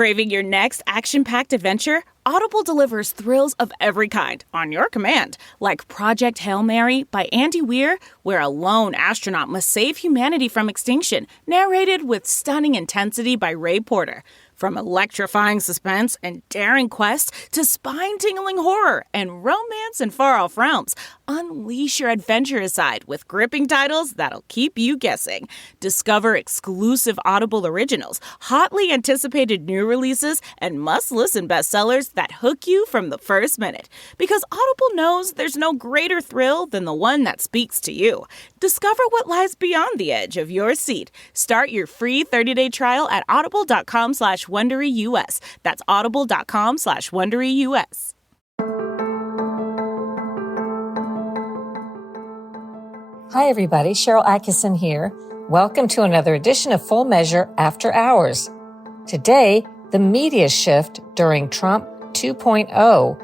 Craving your next action-packed adventure? Audible delivers thrills of every kind on your command, like Project Hail Mary by Andy Weir, where a lone astronaut must save humanity from extinction, narrated with stunning intensity by Ray Porter. From electrifying suspense and daring quest to spine-tingling horror and romance in far-off realms, unleash your adventurous side with gripping titles that'll keep you guessing. Discover exclusive Audible originals, hotly anticipated new releases, and must-listen bestsellers that hook you from the first minute. Because Audible knows there's no greater thrill than the one that speaks to you. Discover what lies beyond the edge of your seat. Start your free 30-day trial at audible.com/WonderyUS. That's audible.com/WonderyUS. Hi, everybody. Sharyl Attkisson here. Welcome to another edition of Full Measure After Hours. Today, the media shift during Trump 2.0.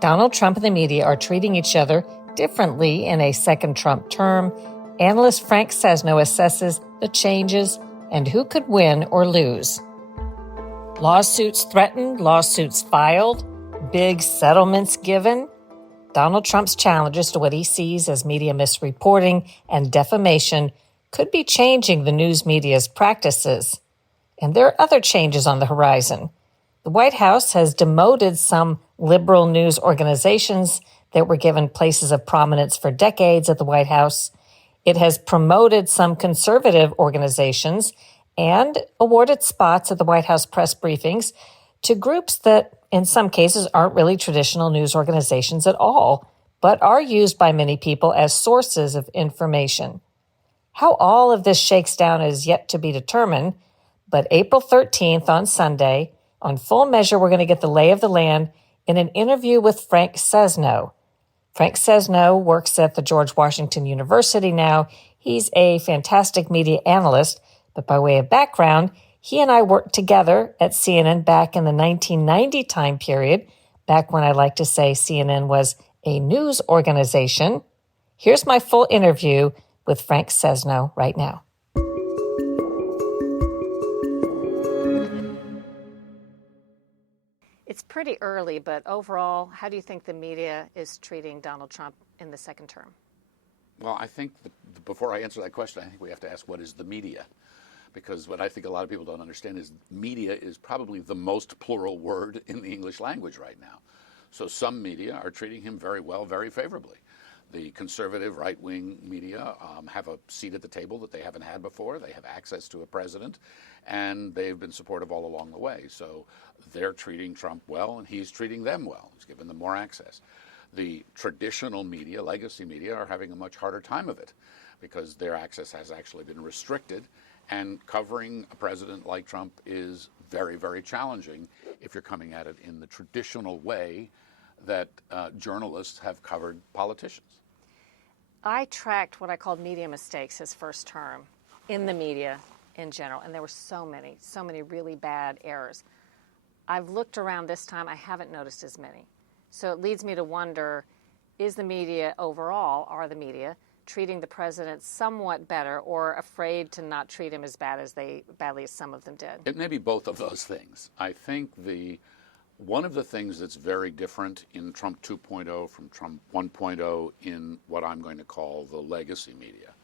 Donald Trump and the media are treating each other differently in a second Trump term. Analyst Frank Sesno assesses the changes and who could win or lose. Lawsuits threatened, lawsuits filed, big settlements given. Donald Trump's challenges to what he sees as media misreporting and defamation could be changing the news media's practices. And there are other changes on the horizon. The White House has demoted some liberal news organizations that were given places of prominence for decades at the White House. It has promoted some conservative organizations and awarded spots at the White House press briefings to groups that, in some cases, aren't really traditional news organizations at all, but are used by many people as sources of information. How all of this shakes down is yet to be determined, but April 13th on Sunday, on Full Measure, we're going to get the lay of the land in an interview with Frank Sesno. Frank Sesno works at the George Washington University now. He's a fantastic media analyst, but by way of background, he and I worked together at CNN back in the 1990 time period, back when I like to say CNN was a news organization. Here's my full interview with Frank Sesno right now. It's pretty early, but overall, how do you think the media is treating Donald Trump in the second term? Well, I think before I answer that question, I think we have to ask, what is the media? Because what I think a lot of people don't understand is media is probably the most plural word in the English language right now. So some media are treating him very well, very favorably. The conservative right-wing media have a seat at the table that they haven't had before. They have access to a president, and they've been supportive all along the way. So they're treating Trump well, and he's treating them well. He's given them more access. The traditional media, legacy media, are having a much harder time of it because their access has actually been restricted. And covering a president like Trump is very, very challenging if you're coming at it in the traditional way that journalists have covered politicians. I tracked what I called media mistakes his first term in the media in general, and there were so many really bad errors. I've looked around this time, I haven't noticed as many. So it leads me to wonder, is the media overall, are the media treating the president somewhat better or afraid to not treat him as badly as some of them did? It may be both of those things. I think one of the things that's very different in Trump 2.0 from Trump 1.0 in what I'm going to call the legacy media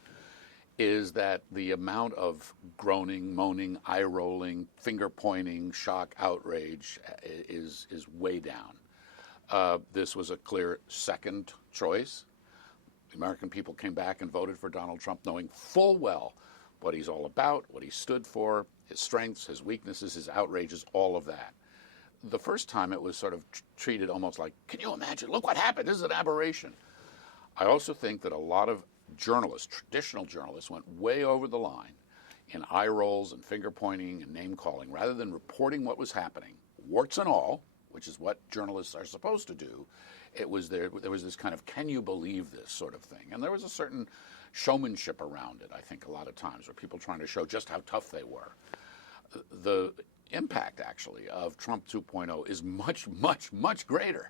is that the amount of groaning, moaning, eye-rolling, finger-pointing, shock, outrage is way down. This was a clear second choice. The American people came back and voted for Donald Trump knowing full well what he's all about, what he stood for, his strengths, his weaknesses, his outrages, all of that. The first time it was sort of treated almost like, can you imagine? Look what happened. This is an aberration. I also think that a lot of journalists, traditional journalists, went way over the line in eye rolls and finger pointing and name calling rather than reporting what was happening, warts and all, which is what journalists are supposed to do. There was this kind of, can you believe this sort of thing? And there was a certain showmanship around it, I think, a lot of times, where people trying to show just how tough they were. The impact, actually, of Trump 2.0 is much, much, much greater,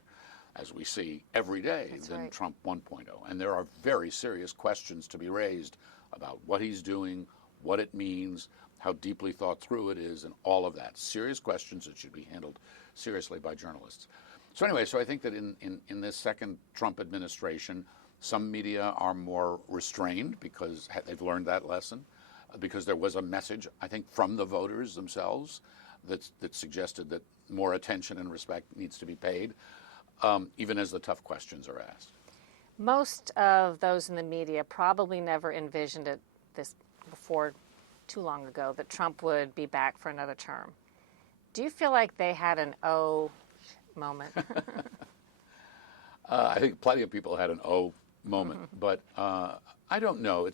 as we see every day, than Trump 1.0. And there are very serious questions to be raised about what he's doing, what it means, how deeply thought through it is, and all of that. Serious questions that should be handled seriously by journalists. So anyway, so I think that in this second Trump administration, some media are more restrained because they've learned that lesson, because there was a message, I think, from the voters themselves that suggested that more attention and respect needs to be paid, even as the tough questions are asked. Most of those in the media probably never envisioned it this before too long ago, that Trump would be back for another term. Do you feel like they had an oh moment? I think plenty of people had an oh moment, but I don't know.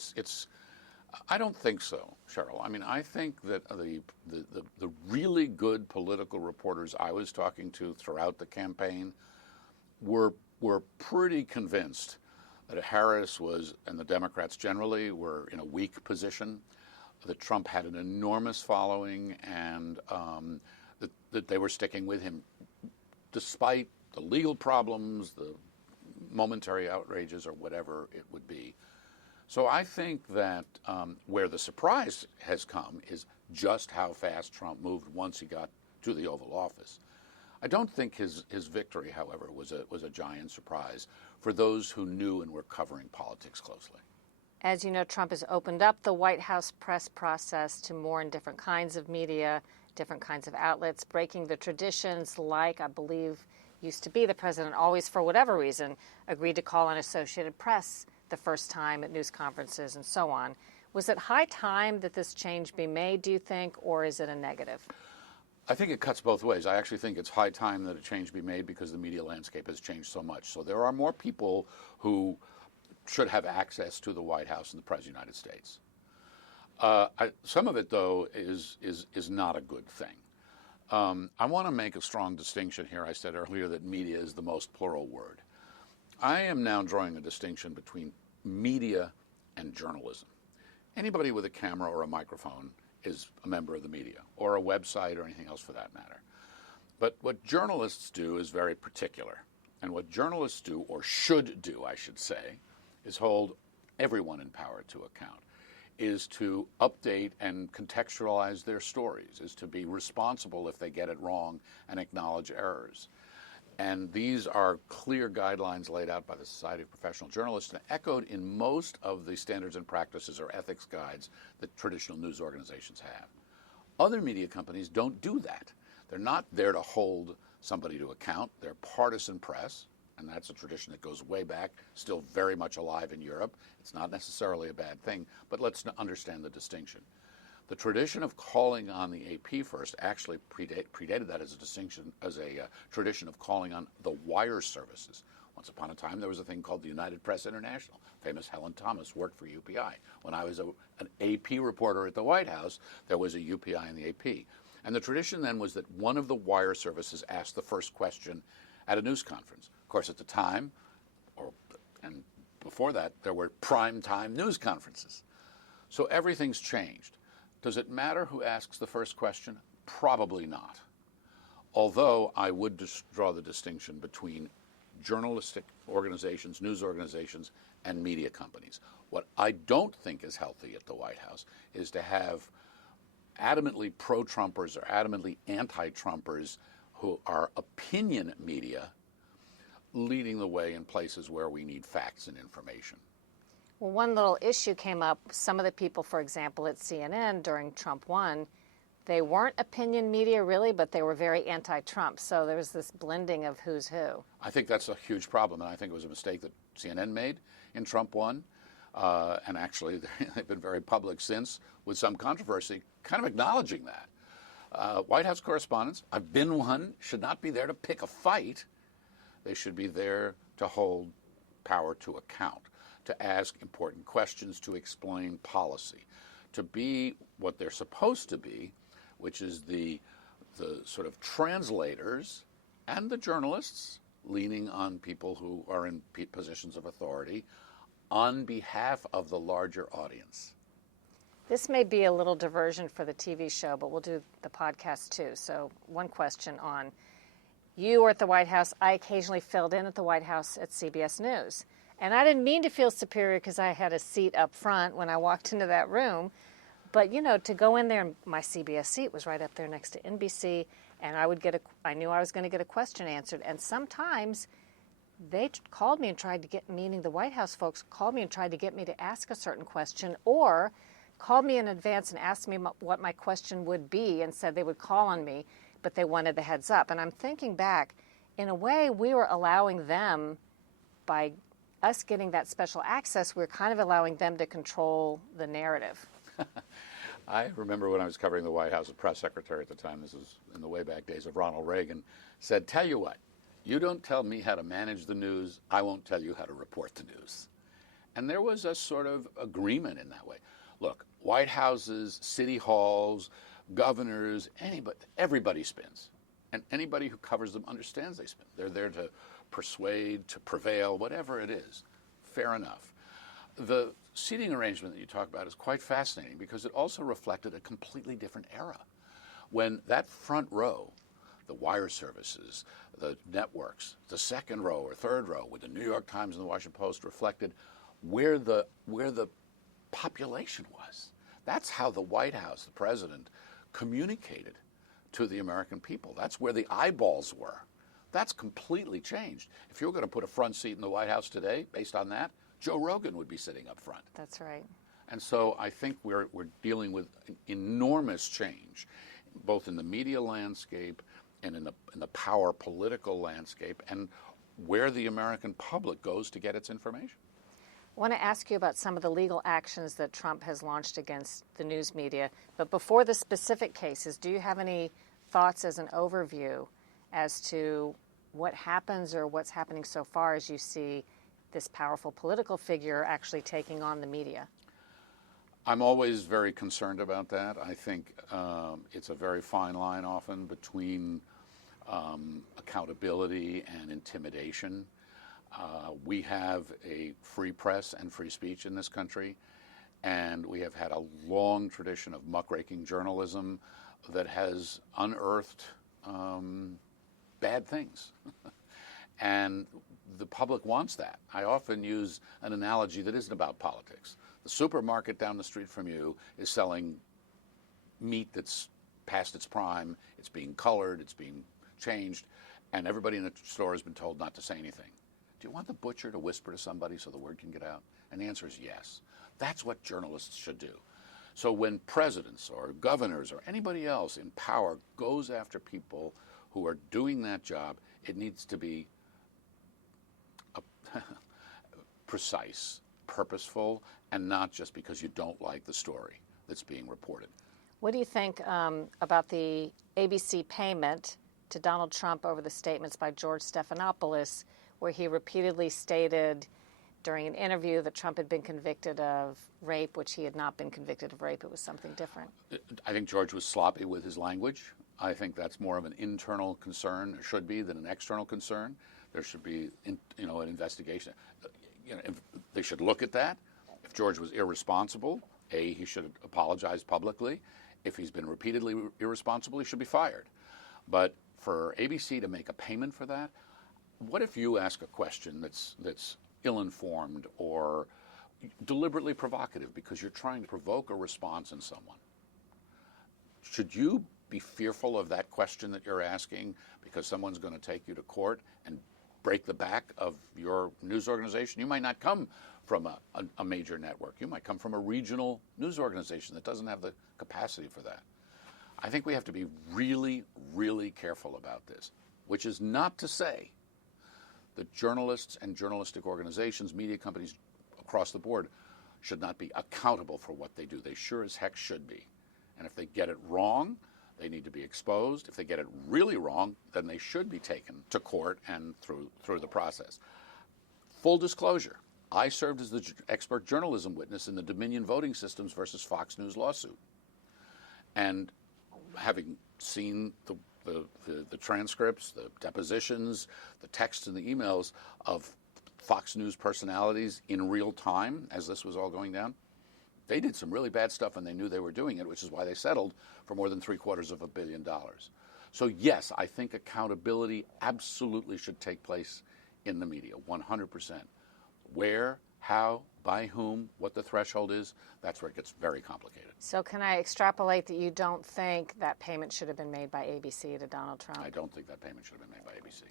I don't think so, Sharyl. I mean, I think that the really good political reporters I was talking to throughout the campaign were pretty convinced that Harris was, and the Democrats generally, were in a weak position, that Trump had an enormous following, and that they were sticking with him despite the legal problems, the momentary outrages, or whatever it would be. So I think that where the surprise has come is just how fast Trump moved once he got to the Oval Office. I don't think his victory, however, was a giant surprise for those who knew and were covering politics closely. As you know, Trump has opened up the White House press process to more and different kinds of media, different kinds of outlets, breaking the traditions like, I believe, used to be the president always, for whatever reason, agreed to call on Associated Press the first time at news conferences and so on. Was it high time that this change be made, do you think, or is it a negative? I think it cuts both ways. I actually think it's high time that a change be made because the media landscape has changed so much. So there are more people who should have access to the White House and the President of the United States. Some of it, though, is not a good thing. I want to make a strong distinction here. I said earlier that media is the most plural word. I am now drawing a distinction between media and journalism. Anybody with a camera or a microphone is a member of the media, or a website, or anything else for that matter. But what journalists do is very particular. And what journalists do, or should do, I should say, is hold everyone in power to account, is to update and contextualize their stories, is to be responsible if they get it wrong and acknowledge errors. And these are clear guidelines laid out by the Society of Professional Journalists and echoed in most of the standards and practices or ethics guides that traditional news organizations have. Other media companies don't do that. They're not there to hold somebody to account. They're partisan press, and that's a tradition that goes way back, still very much alive in Europe. It's not necessarily a bad thing, but let's understand the distinction. The tradition of calling on the AP first actually predated that as a distinction, as a tradition of calling on the wire services. Once upon a time, there was a thing called the United Press International. Famous Helen Thomas worked for UPI. When I was an AP reporter at the White House, there was a UPI in the AP. And the tradition then was that one of the wire services asked the first question at a news conference. Of course, at the time, and before that, there were prime time news conferences. So everything's changed. Does it matter who asks the first question? Probably not. Although I would draw the distinction between journalistic organizations, news organizations, and media companies. What I don't think is healthy at the White House is to have adamantly pro-Trumpers or adamantly anti-Trumpers who are opinion media leading the way in places where we need facts and information. Well, one little issue came up. Some of the people, for example, at CNN during Trump 1, they weren't opinion media really, but they were very anti-Trump. So there was this blending of who's who. I think that's a huge problem, and I think it was a mistake that CNN made in Trump 1. And actually, they've been very public since with some controversy, kind of acknowledging that. White House correspondents, I've been one, should not be there to pick a fight. They should be there to hold power to account, to ask important questions, to explain policy, to be what they're supposed to be, which is the sort of translators and the journalists leaning on people who are in positions of authority on behalf of the larger audience. This may be a little diversion for the TV show, but we'll do the podcast too. So one question on, you were at the White House. I occasionally filled in at the White House at CBS News. And I didn't mean to feel superior because I had a seat up front when I walked into that room. But, to go in there, and my CBS seat was right up there next to NBC, and I knew I was going to get a question answered. And sometimes they called me and tried to get, meaning the White House folks called me and tried to get me to ask a certain question, or called me in advance and asked me what my question would be and said they would call on me, but they wanted the heads up. And I'm thinking back, in a way, we were allowing them, by us getting that special access, we were kind of allowing them to control the narrative. I remember when I was covering the White House, a press secretary at the time, this was in the way back days of Ronald Reagan, said, "Tell you what, you don't tell me how to manage the news, I won't tell you how to report the news." And there was a sort of agreement in that way. Look, White Houses, city halls, governors, everybody spins. And anybody who covers them understands they spin. They're there to persuade, to prevail, whatever it is. Fair enough. The seating arrangement that you talk about is quite fascinating because it also reflected a completely different era. When that front row, the wire services, the networks, the second row or third row with the New York Times and the Washington Post reflected where the population was. That's how the White House, the president, communicated to the American people. That's where the eyeballs were. That's completely changed. If you were going to put a front seat in the White House today, based on that, Joe Rogan would be sitting up front. That's right. And so I think we're dealing with enormous change, both in the media landscape and in the power political landscape, and where the American public goes to get its information. I want to ask you about some of the legal actions that Trump has launched against the news media. But before the specific cases, do you have any thoughts as an overview as to what happens or what's happening so far as you see this powerful political figure actually taking on the media? I'm always very concerned about that. I think it's a very fine line often between accountability and intimidation. We have a free press and free speech in this country, and we have had a long tradition of muckraking journalism that has unearthed bad things. And the public wants that. I often use an analogy that isn't about politics. The supermarket down the street from you is selling meat that's past its prime, it's being colored, it's being changed, and everybody in the store has been told not to say anything. Do you want the butcher to whisper to somebody so the word can get out? And the answer is yes. That's what journalists should do. So when presidents or governors or anybody else in power goes after people who are doing that job, it needs to be precise, purposeful, and not just because you don't like the story that's being reported. What do you think about the ABC payment to Donald Trump over the statements by George Stephanopoulos, where he repeatedly stated during an interview that Trump had been convicted of rape, which he had not been convicted of rape? It was something different. I think George was sloppy with his language. I think that's more of an internal concern, or should be, than an external concern. There should be, an investigation. If they should look at that. If George was irresponsible, he should apologize publicly. If he's been repeatedly irresponsible, he should be fired. But for ABC to make a payment for that, what if you ask a question that's ill-informed or deliberately provocative because you're trying to provoke a response in someone? Should you be fearful of that question that you're asking because someone's going to take you to court and break the back of your news organization? You might not come from a major network. You might come from a regional news organization that doesn't have the capacity for that. I think we have to be really, really careful about this, which is not to say that journalists and journalistic organizations, media companies across the board, should not be accountable for what they do. They sure as heck should be. And if they get it wrong, they need to be exposed. If they get it really wrong, then they should be taken to court and through the process. Full disclosure, I served as the expert journalism witness in the Dominion Voting Systems versus Fox News lawsuit. And having seen the transcripts, the depositions, the texts and the emails of Fox News personalities in real time as this was all going down, they did some really bad stuff and they knew they were doing it, which is why they settled for more than $750 million. So yes, I think accountability absolutely should take place in the media, 100%. Where, how, by whom, what the threshold is, that's where it gets very complicated. So can I extrapolate that you don't think that payment should have been made by ABC to Donald Trump? I don't think that payment should have been made by ABC.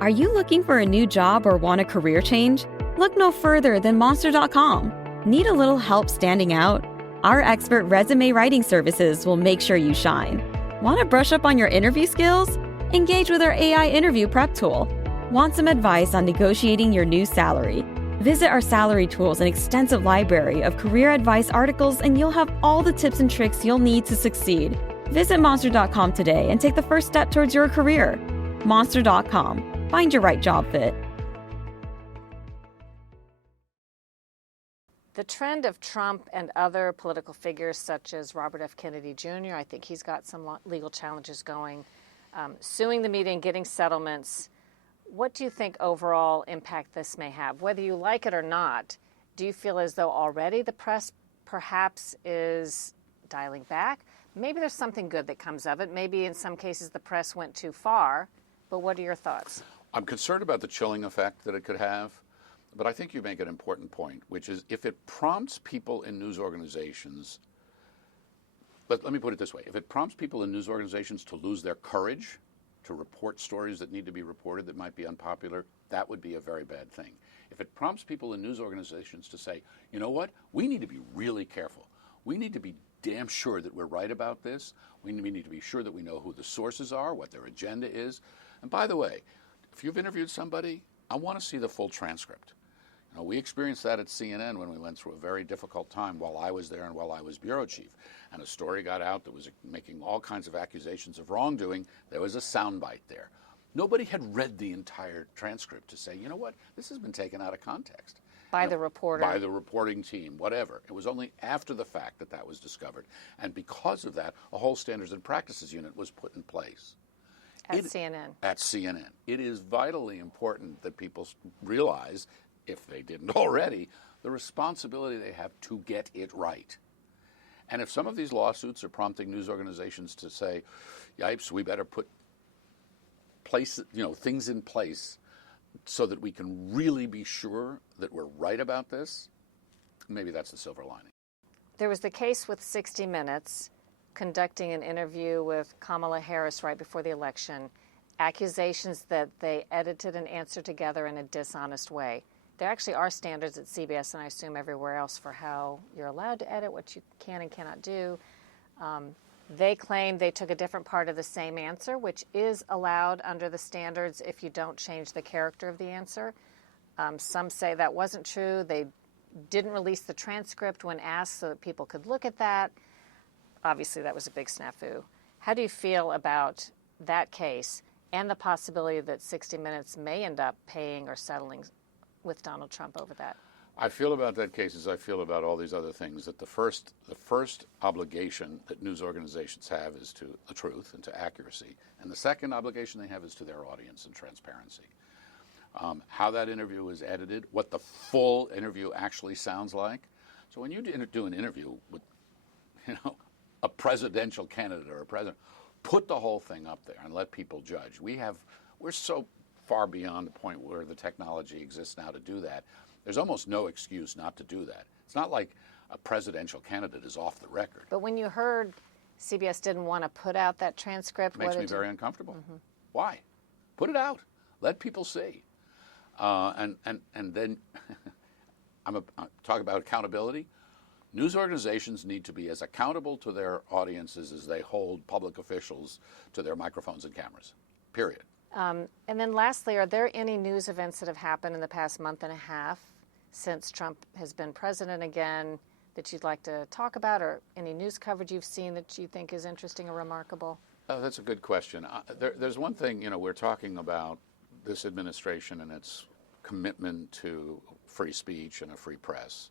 Are you looking for a new job or want a career change? Look no further than Monster.com. Need a little help standing out? Our expert resume writing services will make sure you shine. Want to brush up on your interview skills? Engage with our AI interview prep tool. Want some advice on negotiating your new salary? Visit our salary tools and extensive library of career advice articles, and you'll have all the tips and tricks you'll need to succeed. Visit Monster.com today and take the first step towards your career. Monster.com. Find your right job fit. The trend of Trump and other political figures such as Robert F. Kennedy Jr., I think he's got some legal challenges going, suing the media and getting settlements. What do you think overall impact this may have? Whether you like it or not, do you feel as though already the press perhaps is dialing back? Maybe there's something good that comes of it. Maybe in some cases the press went too far. But what are your thoughts? I'm concerned about the chilling effect that it could have. But I think you make an important point, which is if it prompts people in news organizations, let me put it this way, if it prompts people in news organizations to lose their courage to report stories that need to be reported that might be unpopular, that would be a very bad thing. If it prompts people in news organizations to say, you know what, we need to be really careful. We need to be damn sure that we're right about this. We need to be sure that we know who the sources are, what their agenda is. And by the way, if you've interviewed somebody, I want to see the full transcript. You know, we experienced that at CNN when we went through a very difficult time while I was there and while I was bureau chief. And a story got out that was making all kinds of accusations of wrongdoing. There was a soundbite there. Nobody had read the entire transcript to say, you know what, this has been taken out of context. By the reporter. By the reporting team, whatever. It was only after the fact that that was discovered. And because of that, a whole standards and practices unit was put in place. At CNN. At CNN. It is vitally important that people realize, if they didn't already, the responsibility they have to get it right. And if some of these lawsuits are prompting news organizations to say, yipes, we better put things in place so that we can really be sure that we're right about this, maybe that's the silver lining. There was the case with 60 Minutes conducting an interview with Kamala Harris right before the election, accusations that they edited an answer together in a dishonest way. There actually are standards at CBS, and I assume everywhere else, for how you're allowed to edit, what you can and cannot do. They claim they took a different part of the same answer, which is allowed under the standards if you don't change the character of the answer. Some say that wasn't true. They didn't release the transcript when asked so that people could look at that. Obviously, that was a big snafu. How do you feel about that case and the possibility that 60 Minutes may end up paying or settling with Donald Trump over that? I feel about that case as I feel about all these other things, that the first obligation that news organizations have is to the truth and to accuracy. And the second obligation they have is to their audience and transparency. How that interview was edited, what the full interview actually sounds like. So when you do an interview with, a presidential candidate or a president, put the whole thing up there and let people judge. We're so far beyond the point where the technology exists now to do that. There's almost no excuse not to do that. It's not like a presidential candidate is off the record. But when you heard CBS didn't want to put out that transcript, it makes me very uncomfortable. Mm-hmm. Why? Put it out. Let people see. And then talk about accountability. News organizations need to be as accountable to their audiences as they hold public officials to their microphones and cameras, period. And then lastly, are there any news events that have happened in the past month and a half since Trump has been president again that you'd like to talk about, or any news coverage you've seen that you think is interesting or remarkable? Oh, that's a good question. There's one thing, we're talking about this administration and its commitment to free speech and a free press.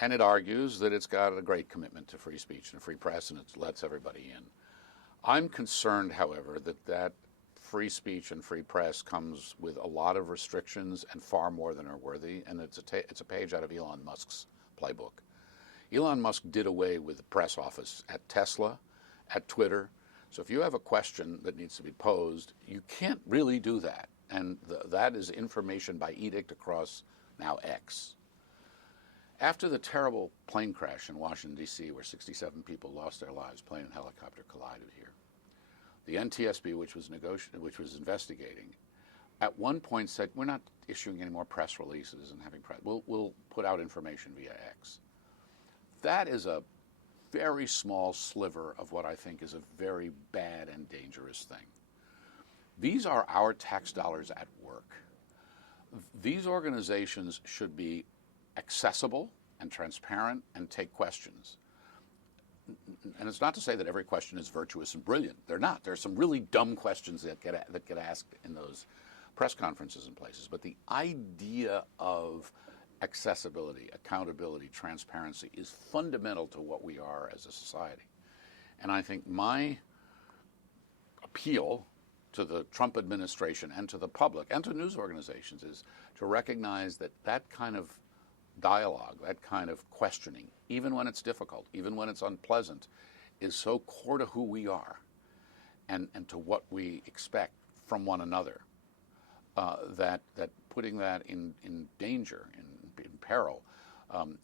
And it argues that it's got a great commitment to free speech and a free press, and it lets everybody in. I'm concerned, however, that free speech and free press comes with a lot of restrictions and far more than are worthy, and it's a page out of Elon Musk's playbook. Elon Musk did away with the press office at Tesla, at Twitter, So if you have a question that needs to be posed, you can't really do that. And that is information by edict across now X. After the terrible plane crash in Washington, D.C., where 67 people lost their lives, plane and helicopter collided here, the NTSB, which was investigating, at one point said, we're not issuing any more press releases and having press. We'll put out information via X. That is a very small sliver of what I think is a very bad and dangerous thing. These are our tax dollars at work. These organizations should be accessible and transparent and take questions. And it's not to say that every question is virtuous and brilliant. They're not. There's some really dumb questions that get asked in those press conferences and places. But the idea of accessibility, accountability, transparency is fundamental to what we are as a society. And I think my appeal to the Trump administration and to the public and to news organizations is to recognize that that kind of dialogue, that kind of questioning, even when it's difficult, even when it's unpleasant, is so core to who we are and to what we expect from one another, that putting that in danger, in peril,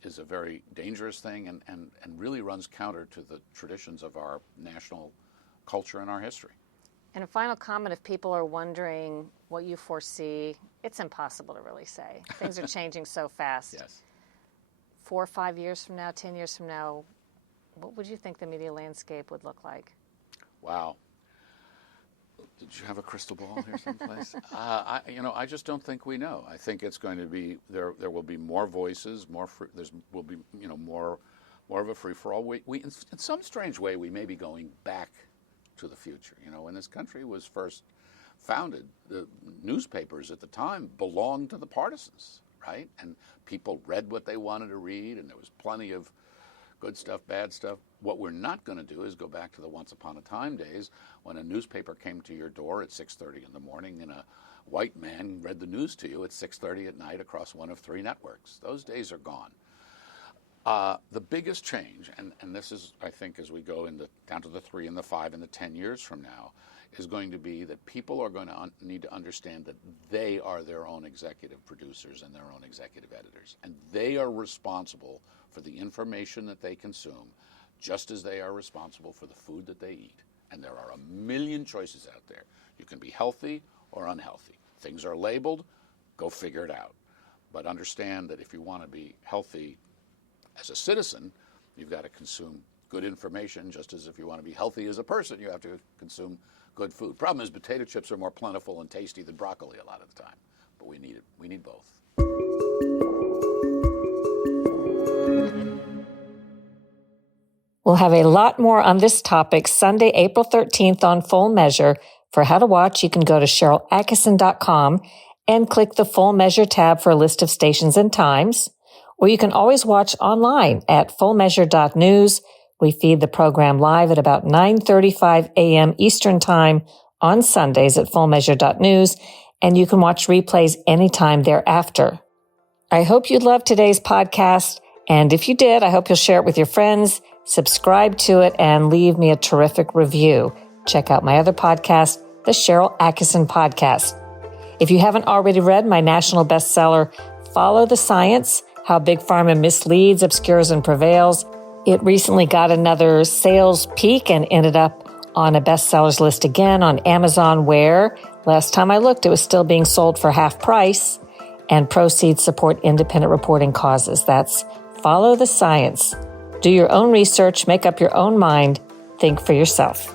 is a very dangerous thing and really runs counter to the traditions of our national culture and our history. And a final comment, if people are wondering what you foresee, it's impossible to really say. Things are changing so fast. Yes. 4 or 5 years from now, 10 years from now, what would you think the media landscape would look like? Wow. Did you have a crystal ball here someplace? I just don't think we know. I think it's going to be, there will be more voices, will be, more of a free-for-all. We in some strange way, we may be going back to the future. When this country was first founded, the newspapers at the time belonged to the partisans, right? And people read what they wanted to read, and there was plenty of good stuff, bad stuff. What we're not going to do is go back to the once upon a time days when a newspaper came to your door at 6:30 in the morning and a white man read the news to you at 6:30 at night across one of 3 networks. Those days are gone. The biggest change, and this is, I think, as we go down to the 3 and the 5 and the 10 years from now, is going to be that people are going to need to understand that they are their own executive producers and their own executive editors. And they are responsible for the information that they consume, just as they are responsible for the food that they eat. And there are a million choices out there. You can be healthy or unhealthy. Things are labeled, go figure it out. But understand that if you want to be healthy as a citizen, you've got to consume good information, just as if you want to be healthy as a person, you have to consume good food. Problem is, potato chips are more plentiful and tasty than broccoli a lot of the time, but we need it. We need both. We'll have a lot more on this topic Sunday, April 13th on Full Measure. For how to watch, you can go to SharylAttkisson.com and click the Full Measure tab for a list of stations and times. Or you can always watch online at fullmeasure.news. We feed the program live at about 9:35 a.m. Eastern Time on Sundays at fullmeasure.news, and you can watch replays anytime thereafter. I hope you loved today's podcast, and if you did, I hope you'll share it with your friends, subscribe to it, and leave me a terrific review. Check out my other podcast, the Sharyl Attkisson Podcast. If you haven't already read my national bestseller, Follow the Science, How Big Pharma Misleads, Obscures, and Prevails, it recently got another sales peak and ended up on a bestsellers list again on Amazon, where last time I looked, it was still being sold for half price, and proceeds support independent reporting causes. That's Follow the Science. Do your own research, make up your own mind, think for yourself.